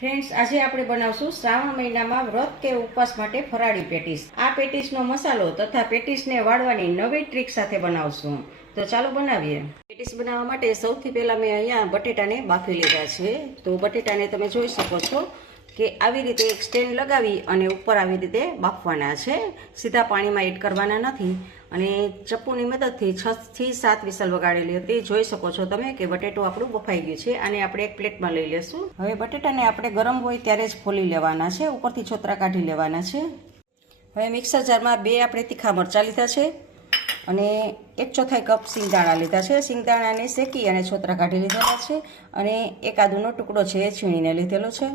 Friends, આજે આપણે બનાવશું શ્રાવણ મહિનામાં વ્રત કે ઉપવાસ માટે ફરાળી પેટીસ. આ પેટીસનો મસાલો તથા પેટીસને વાળવાની નવી ટ્રીક સાથે બનાવશું. તો ચાલો બનાવીએ. પેટીસ બનાવવા માટે સૌથી પહેલાં મેં અહીંયા બટેટાને બાફી લીધા છે. તો બટેટાને તમે જોઈ શકો છો કે આવી રીતે એક સ્ટેન્ડ લગાવી અને ઉપર આવી રીતે બાફવાના છે. સીધા પાણીમાં એડ કરવાના નથી. અને ચપ્પુની મદદથી 6 થી 7 વિસલ વગાડેલી હતી. જોઈ શકો છો તમે કે બટેટું આપણું બફાઈ ગયું છે. આને આપણે એક પ્લેટમાં લઈ લેશું. હવે બટેટાને આપણે ગરમ હોય ત્યારે જ ફોલી લેવાના છે, ઉપરથી છોતરા કાઢી લેવાના છે. હવે મિક્સર જારમાં 2 આપણે તીખા મરચાં લીધા છે અને 1/4 કપ સિંગદાણા લીધા છે. સિંગદાણાને શેકી અને છોતરા કાઢી લીધેલા છે અને એક આદુનો ટુકડો છે એ છીણીને લીધેલો છે.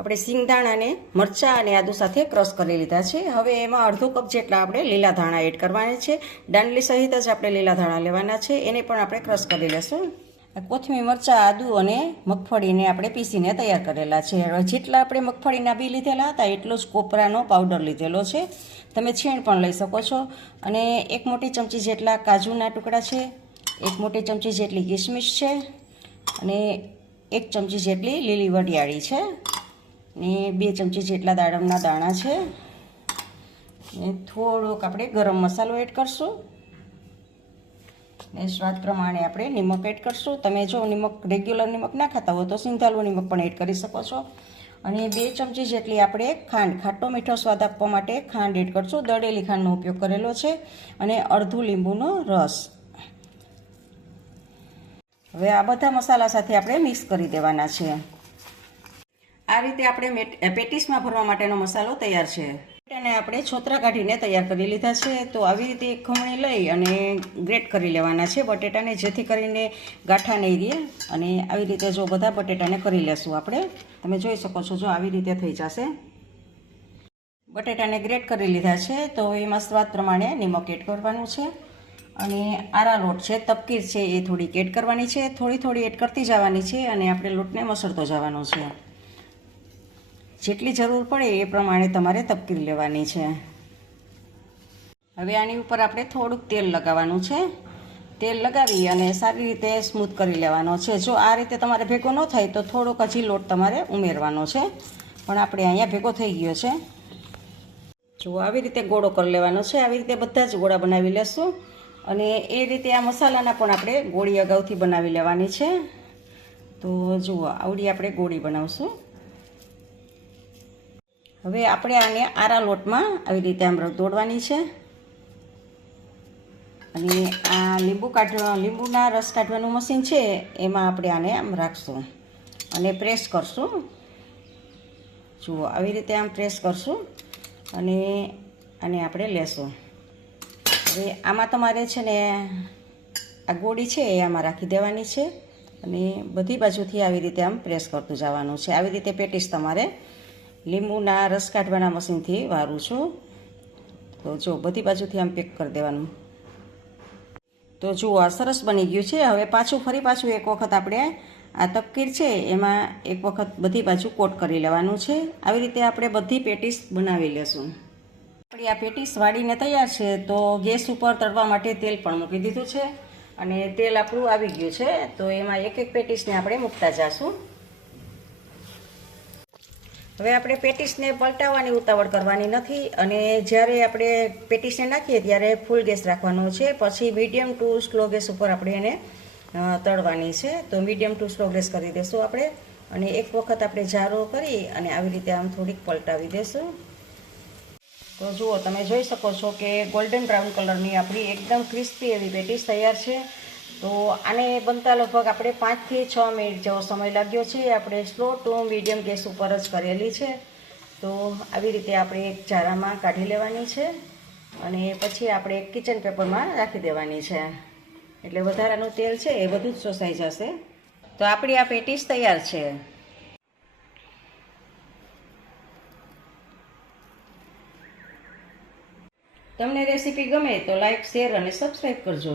આપણે સિંગદાણાને મરચાં અને આદુ સાથે ક્રશ કરી લીધા છે. હવે એમાં અડધો કપ જેટલા આપણે લીલા ધાણા એડ કરવાના છે. દાંડલી સહિત જ આપણે લીલા ધાણા લેવાના છે, એને પણ આપણે ક્રશ કરી લેશું. કોથમીર, મરચાં, આદુ અને મગફળીને આપણે પીસીને તૈયાર કરેલા છે. જેટલા આપણે મગફળીના બી લીધેલા હતા એટલો જ કોપરાનો પાવડર લીધેલો છે. તમે છીણ પણ લઈ શકો છો. અને 1 મોટી ચમચી જેટલા કાજુના ટુકડા છે, 1 મોટી ચમચી જેટલી કિસમિસ છે અને 1 ચમચી જેટલી લીલી વરિયાળી છે ને 2 ચમચી જેટલા દાડમના દાણા છે ને થોડોક આપણે ગરમ મસાલો એડ કરશું ને સ્વાદ પ્રમાણે આપણે નિમક એડ કરશું. તમે જો નિમક રેગ્યુલર નિમક ના ખાતા હો તો સિંધાલું નિમક પણ એડ કરી શકો છો. અને 2 ચમચી જેટલી આપણે ખાંડ, ખાટો મીઠો સ્વાદ આપવા માટે ખાંડ એડ કરશું. દળેલી ખાંડનો ઉપયોગ કરેલો છે અને અડધું લીંબુનો રસ. હવે આ બધા મસાલા સાથે આપણે મિક્સ કરી દેવાના છે. આ રીતે આપણે પેટીસમાં ભરવા માટેનો મસાલો તૈયાર છે. બટેટાને આપણે છોતરા કાઢીને તૈયાર કરી લીધા છે. તો આવી રીતે એક ખમણી લઈ અને ગ્રેટ કરી લેવાના છે બટેટાને, જેથી કરીને ગાંઠા નહીં રહે. અને આવી રીતે જો બધા બટેટાને કરી લેશું આપણે. તમે જોઈ શકો છો, જો આવી રીતે થઈ જશે. બટેટાને ગ્રેટ કરી લીધા છે. તો એમાં સ્વાદ પ્રમાણે નિમક એડ કરવાનું છે અને આરા લોટ છે, તપકીર છે, એ થોડીક એડ કરવાની છે. થોડી એડ કરતી જવાની છે અને આપણે લોટને મસળતો જવાનો છે. જેટલી જરૂર પડે એ પ્રમાણે તમારે તપકીર લેવાની છે. હવે આની ઉપર આપણે થોડુંક તેલ લગાવવાનું છે. તેલ લગાવી અને સારી રીતે સ્મૂથ કરી લેવાનો છે. જો આ રીતે તમારે ભેગો ન થાય તો થોડોક હજી લોટ તમારે ઉમેરવાનો છે, પણ આપણે અહીંયા ભેગો થઈ ગયો છે. જો આવી રીતે ગોળો કરી લેવાનો છે. આવી રીતે બધા જ ગોળા બનાવી લેશું. અને એ રીતે આ મસાલાના પણ આપણે ગોળી અગાઉથી બનાવી લેવાની છે. તો જુઓ, આવડી આપણે ગોળી બનાવશું. હવે આપણે આને આરા લોટમાં આવી રીતે આમ દોડવાની છે અને આ લીંબુના રસ કાઢવાનું મશીન છે એમાં આપણે આને આમ રાખશું અને પ્રેસ કરશું. જુઓ, આવી રીતે આમ પ્રેસ કરશું અને આને આપણે લેશું. હવે આમાં તમારે છે ને આ ગોળી છે એ આમાં રાખી દેવાની છે અને બધી બાજુથી આવી રીતે આમ પ્રેસ કરતું જવાનું છે. આવી રીતે પેટીસ તમારે લીંબુના રસ કાઢવાના મશીનથી વારું છું. તો જો બધી બાજુથી આમ પેક કરી દેવાનું. તો જુઓ, આ સરસ બની ગયું છે. હવે ફરી પાછું એક વખત આપણે આ તપકીર છે એમાં એક વખત બધી બાજુ કોટ કરી લેવાનું છે. આવી રીતે આપણે બધી પેટીસ બનાવી લેશું. આપણી આ પેટીસ વાળીને તૈયાર છે. તો ગેસ ઉપર તળવા માટે તેલ પણ મૂકી દીધું છે અને તેલ આપણું આવી ગયું છે. તો એમાં એક પેટીસને આપણે મૂકતા જઈશું. હવે આપણે પેટીસને પલટાવવાની ઉતાવળ કરવાની નથી અને જ્યારે આપણે પેટીસને નાખીએ ત્યારે ફૂલ ગેસ રાખવાનો છે. પછી મીડિયમ ટુ સ્લો ગેસ ઉપર આપણે એને તળવાની છે. તો મીડિયમ ટુ સ્લો ગેસ કરી દઈશું આપણે અને એક વખત આપણે જારો કરી અને આવી રીતે આમ થોડીક પલટાવી દઈશું. તો જુઓ, તમે જોઈ શકો છો કે ગોલ્ડન બ્રાઉન કલરની આપણી એકદમ ક્રિસ્પી એવી પેટીસ તૈયાર છે. તો આને બનતા લગભગ આપણે 5 થી 6 મિનિટ જેવો સમય લાગ્યો છે. આપણે સ્લો ટુ મીડિયમ ગેસ ઉપર જ કરેલી છે. તો આવી રીતે આપણે એક જારામાં કાઢી લેવાની છે અને પછી આપણે એક કિચન પેપરમાં રાખી દેવાની છે. એટલે વધારાનું તેલ છે એ બધું જ શોષાઈ જશે. તો આપણી આ પેટીસ તૈયાર છે. તમને રેસીપી ગમે તો લાઈક, શેર અને સબસ્ક્રાઈબ કરજો.